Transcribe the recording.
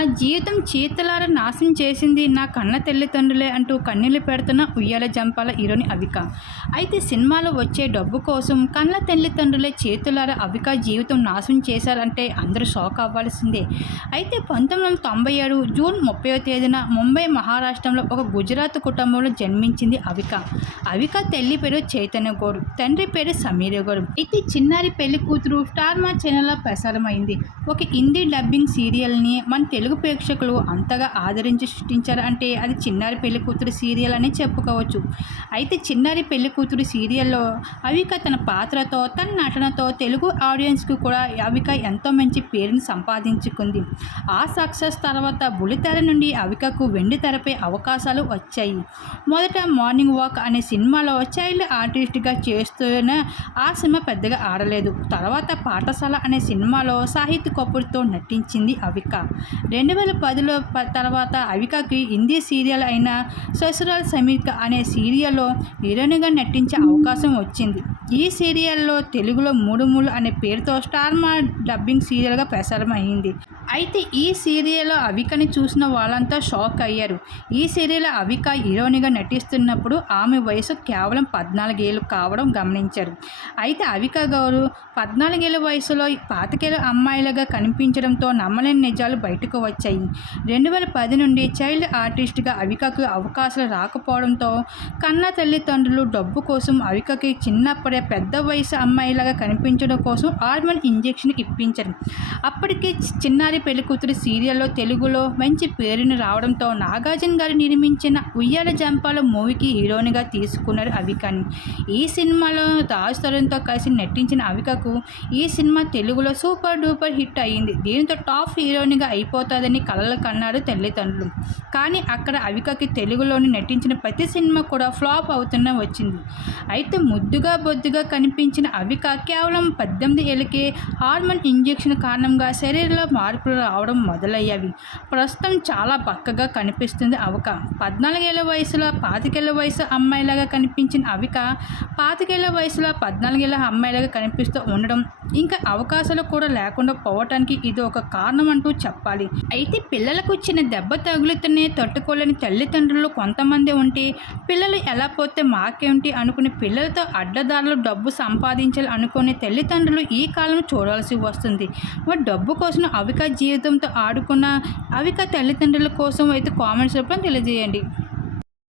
నా జీవితం చేతులార నాశనం చేసింది నా కన్న తల్లిదండ్రులే అంటూ కన్నీళ్ళు పెడుతున్న ఉయ్యాల జంపాల హీరోని అవిక. అయితే సినిమాలో వచ్చే డబ్బు కోసం కన్న తల్లిదండ్రులే చేతులార అవిక జీవితం నాశనం చేశారంటే అందరూ షాక్ అవ్వాల్సిందే. అయితే పంతొమ్మిది వందల తొంభై ఏడు జూన్ ముప్పై తేదీన ముంబై మహారాష్ట్రంలో ఒక గుజరాత్ కుటుంబంలో జన్మించింది అవిక. అవిక తల్లి పేరు చైతన్య గౌడ్ తండ్రి పేరు సమీర గౌడ్. అయితే చిన్నారి పెళ్ళి కూతురు స్టార్ మా ఛానల్లో ప్రసారమైంది. ఒక హిందీ డబ్బింగ్ సీరియల్ని మన తెలుగు తెలుగు ప్రేక్షకులు అంతగా ఆదరించి సృష్టించారు అంటే అది చిన్నారి పెళ్ళి కూతురు సీరియల్ అని చెప్పుకోవచ్చు. అయితే చిన్నారి పెళ్ళి కూతురు సీరియల్లో అవిక తన పాత్రతో తన నటనతో తెలుగు ఆడియన్స్కి కూడా అవిక ఎంతో మంచి పేరుని సంపాదించుకుంది. ఆ సక్సెస్ తర్వాత బుల్లితెర నుండి అవికకు వెండి తెరపై అవకాశాలు వచ్చాయి. మొదట మార్నింగ్ వాక్ అనే సినిమాలో చైల్డ్ ఆర్టిస్ట్గా చేస్తున్న ఆ సినిమా పెద్దగా ఆడలేదు. తర్వాత పాఠశాల అనే సినిమాలో సాహిత్ కపూర్తో నటించింది అవిక. రెండు వేల పదిలో తర్వాత అవికకి హిందీ సీరియల్ అయిన ససురాల్ సమీర్ అనే సీరియల్లో హీరోయిన్గా నటించే అవకాశం వచ్చింది. ఈ సీరియల్లో తెలుగులో మూడు మూడు అనే పేరుతో స్టార్ మా డబ్బింగ్ సీరియల్గా ప్రసారం అయింది అయితే ఈ సీరియల్లో అవికని చూసిన వాళ్ళంతా షాక్ అయ్యారు. ఈ సీరియల్లో అవిక హీరోయిన్గా నటిస్తున్నప్పుడు ఆమె వయసు కేవలం పద్నాలుగేళ్ళు కావడం గమనించారు. అయితే అవిక గౌరు పద్నాలుగేళ్ళ వయసులో పాతికేళ్ళ అమ్మాయిలుగా కనిపించడంతో నమ్మలేని నిజాలు బయటకు వచ్చాయి. రెండు వేల పది నుండి చైల్డ్ ఆర్టిస్ట్గా అవికకు అవకాశాలు రాకపోవడంతో కన్న తల్లిదండ్రులు డబ్బు కోసం అవికకి చిన్నప్పుడే పెద్ద వయసు అమ్మాయిలాగా కనిపించడం కోసం హార్మోన్ ఇంజెక్షన్ ఇప్పించారు. అప్పటికే చిన్నారి పెళ్ళి కూతురు సీరియల్లో తెలుగులో మంచి పేరును రావడంతో నాగార్జున గారు నిర్మించిన ఉయ్యాల జంపాల మూవీకి హీరోయిన్గా తీసుకున్నారు అవికని. ఈ సినిమాలో రాజ్ తరుణ్తో కలిసి నటించిన అవికకు ఈ సినిమా తెలుగులో సూపర్ డూపర్ హిట్ అయ్యింది దీంతో టాప్ హీరోయిన్గా కాదని కలలు కన్నారు తల్లిదండ్రులు. కానీ అక్కడ అవికకి తెలుగులోని నటించిన ప్రతి సినిమా కూడా ఫ్లాప్ అవుతున్న వచ్చింది. అయితే ముద్దుగా బొద్దుగా కనిపించిన అవిక కేవలం పద్దెనిమిది ఏళ్ళకే హార్మోన్ ఇంజెక్షన్ కారణంగా శరీరంలో మార్పులు రావడం మొదలయ్యాయి ప్రస్తుతం చాలా బక్కగా కనిపిస్తుంది అవక. పద్నాలుగేళ్ళ వయసులో పాతికేళ్ళ వయసు అమ్మాయిలాగా కనిపించిన అవిక పాతికేళ్ళ వయసులో పద్నాలుగేళ్ళ అమ్మాయిలాగా కనిపిస్తూ ఉండడం ఇంకా అవకాశాలు కూడా లేకుండా పోవటానికి ఇది ఒక కారణం అంటూ చెప్పాలి. అయితే పిల్లలకు వచ్చిన దెబ్బ తగులుతూనే తట్టుకోలేని తల్లిదండ్రులు కొంతమంది ఉంటే పిల్లలు ఎలా పోతే మాకేమిటి అనుకుని పిల్లలతో అడ్డదారులు డబ్బు సంపాదించాలి అనుకునే తల్లిదండ్రులు ఈ కాలం చూడాల్సి వస్తుంది. మరి డబ్బు కోసం అవిక జీవితంతో ఆడుకున్న అవిక తల్లిదండ్రుల కోసం అయితే కామెంట్స్ రూపంలో తెలియజేయండి.